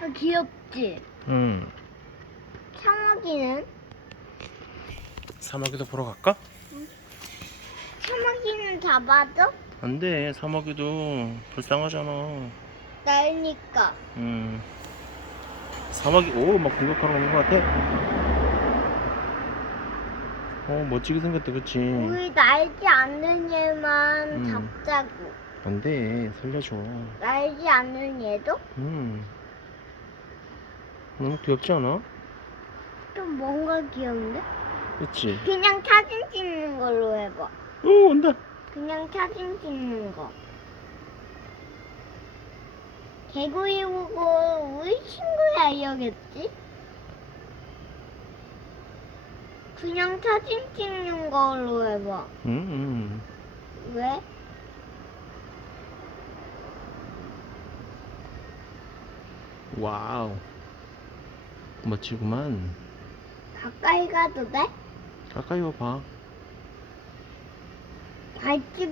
아, 귀엽지? 응. 사마귀는? 사마귀도 보러 갈까? 사마귀는 잡아도? 안 돼. 사마귀도 불쌍하잖아. 날니까. 음. 사마귀, 오, 막 공격하러 오는 것 같아. 어, 멋지게 생겼다, 그치? 우리 날지 않는 얘만 음. 잡자고. 안 돼. 살려줘. 날지 않는 얘도? 음. 너무 귀엽지 않아? 좀 뭔가 귀여운데? 그치? 그냥 사진 찍는 걸로 해봐. 오, 온다. 그냥 사진 찍는 거. 개구리 보고 우리 친구야 알려겠지? 그냥 사진 찍는 걸로 해봐. 음, 음. 왜? 와우. 멋지구만. 가까이 가도 돼? 가까이 와봐. 발집